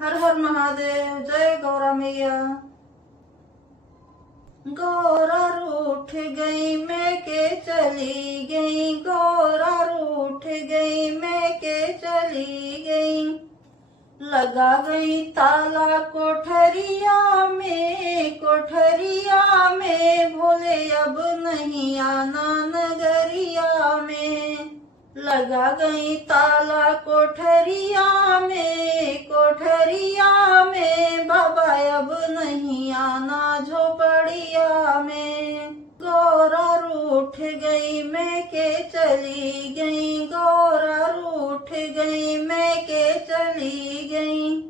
हर हर महादेव। जय गौरा मैया। गौरा रूठ गई मैं के चली गई, गौरा रूठ गई मैं के चली गई। लगा गई ताला कोठरिया में, कोठरिया में भोले अब नहीं आना नगरिया में। लगा गई ताला कोठरिया में, कोठरिया में बाबा अब नहीं आना झोपड़िया में। गौरा रूठ गई मैं के चली गई, गौरा रूठ गई मैं के चली गई।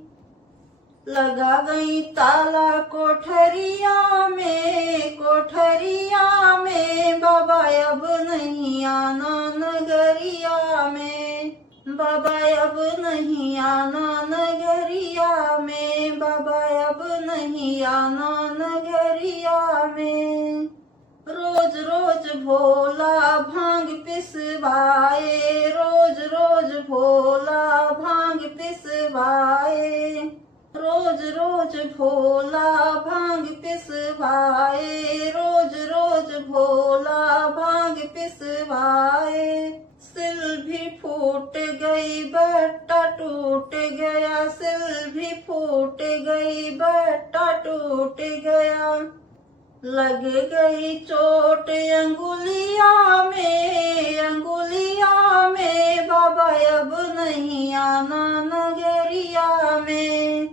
लगा गई ताला कोठरिया में, कोठरिया में बाबा अब नहीं आना नगरिया में। बाबा अब नहीं आना नगरिया में, बाबा अब नहीं आना नगरिया में। रोज रोज भोला भांग पिसवाए, रोज रोज भोला भांग पिसवाए। रोज रोज भोला भांग पिसवाए, रोज रोज भोला भांग पिसवाए। सिल भी फूट गई बट्टा टूट गया, सिल भी फूट गई बट्टा टूट गया। लग गई चोट अंगुलिया में, अंगुलिया में बाबा अब नहीं आना नगरिया में।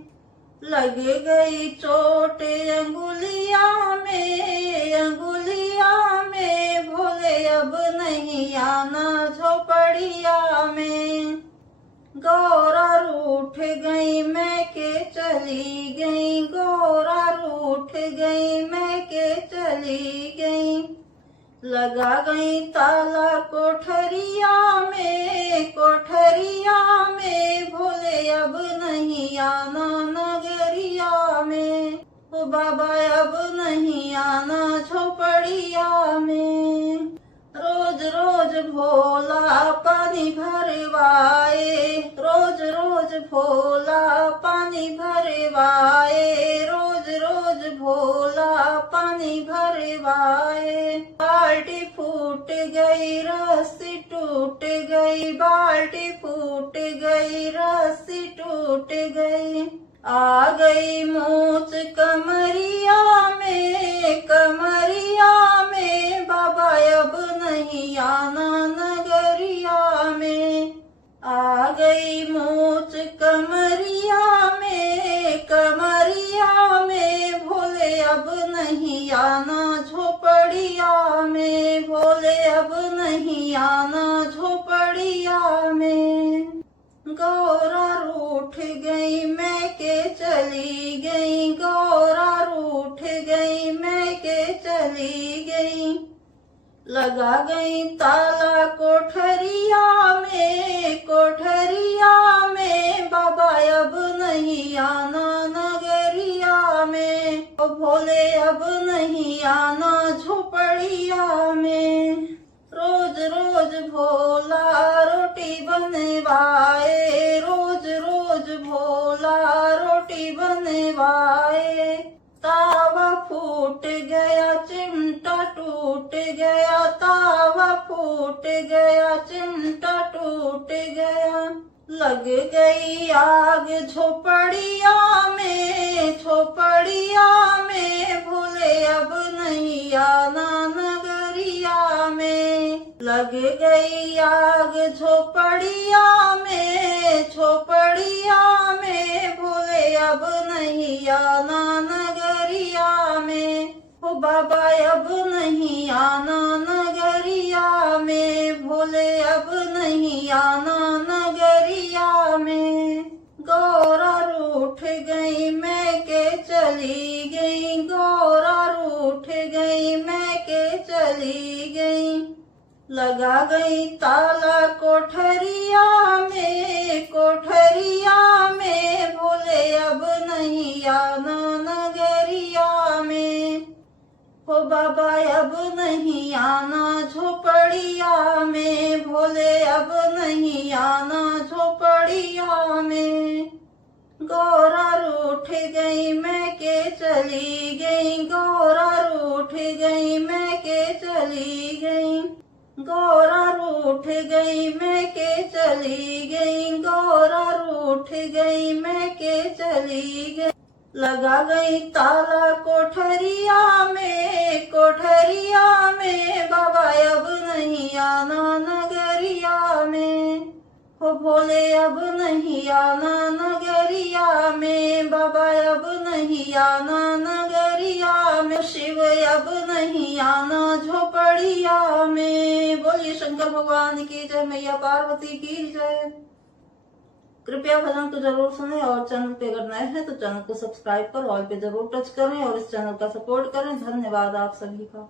लग गई चोट अंगुलिया में, अंगुलिया में भोले अब नहीं आना झोपड़िया में। गौरा रूठ गई मैं के चली गई, गौरा रूठ गई मैं के चली गई। लगा गई ताला कोठरिया में, कोठरिया में भोले अब नहीं आना नगरिया में। ओ बाबा अब नहीं आना झोपड़िया में। रोज रोज भोला पानी भरवाए, रोज रोज भोला पानी भरवाए, रोज रोज भोला पानी भरवाए। बाल्टी फूट गई रस्सी टूट गई, बाल्टी फूट गई रस्सी टूट गई। आ गई मोच कमरिया में, कमरिया में बाबा अब नहीं आना नगरिया में। आ गई मोच कमरिया में, कमरिया में भोले अब नहीं आना झोपड़िया में, भोले अब नहीं आना झोपड़िया में। गौरा रूठ गई मैं के चली गई, गौरा रूठ गई मैं के चली गई। लगा गई ताला कोठरिया में, कोठरिया में बाबा अब नहीं आना नगरिया में। ओ भोले अब नहीं आना झोपड़िया में। रोज रोज भोला रोटी बनवाए, रोज रोज भोला रोटी बनवाए। तावा फूट गया चिमटा टूट गया, तावा फूट गया चिमटा टूट गया। लग गई आग झोपड़िया में, झोपड़िया में भोले अब नहीं आना नगरिया में। लग गई आग झोपड़िया में, झोपड़िया में भोले अब नहीं आना नगरिया में। ओ बाबा अब नहीं आना नगरिया में, भोले अब नहीं आना नगरिया में। गौरा रूठ गई मैं के चली गई, गौरा रूठ गई मैं के चली गई। लगा गई ताला कोठरिया में, कोठरिया में भोले अब नहीं आना नगरिया में। हो बाबा अब नहीं आना झोपड़िया में, भोले अब नहीं आना झोपड़िया में। गौरा रूठ गई मैं के चली गई, गौरा रूठ गई मैं के चली गई, गौरा रूठ गई मैं के चली गई, गौरा रूठ गई मैं के चली गई। लगा गई ताला कोठरिया में, कोठरिया में, बाबा अब नहीं आना नगरिया में, हो भोले अब नहीं आना नगरिया में, बाबा अब नहीं आना नगरिया में, शिव अब नहीं आना झोपड़िया में। बोलिए शंकर भगवान की जय, मैया पार्वती की जय। कृपया भजन को जरूर सुने और चैनल पे अगर नए हैं तो चैनल को सब्सक्राइब कर ऑल पे जरूर टच करें और इस चैनल का सपोर्ट करें। धन्यवाद आप सभी का।